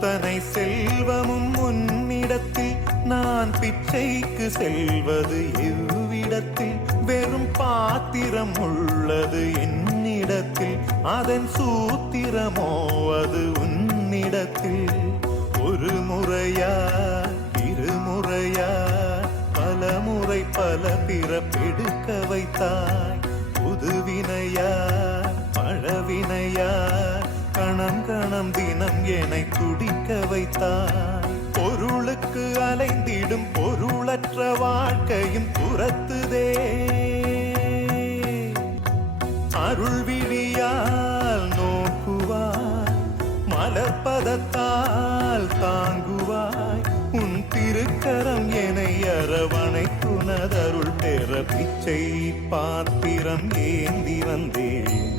அத்தனை செல்வமும் உன்னிடத்தில் நான் பிச்சைக்கு செல்வது எவ்விடத்தில் வெறும் பாத்திரம் உள்ளது என்னிடத்தில் அதன் சூத்திரமோ அது உன்னிடத்தில் ஒரு முறையா இருமுறையா பல முறை பல பிறப்பெடுக்க வைத்தாய் புதுவினையா பழவினையா கணம் கணம் தினம் என்னை துடிக்க வைத்தாய் பொருளுக்கு அலைந்திடும் பொருளற்ற வாழ்க்கையும் துரத்துதே அருள் விழியால் நோக்குவாய் மலர்பதத்தால் தாங்குவாய் உன் திருக்கரம் என்னை அரவணைத்துனதருள் பெற பிச்சை பாத்திரம் ஏந்தி வந்தேன்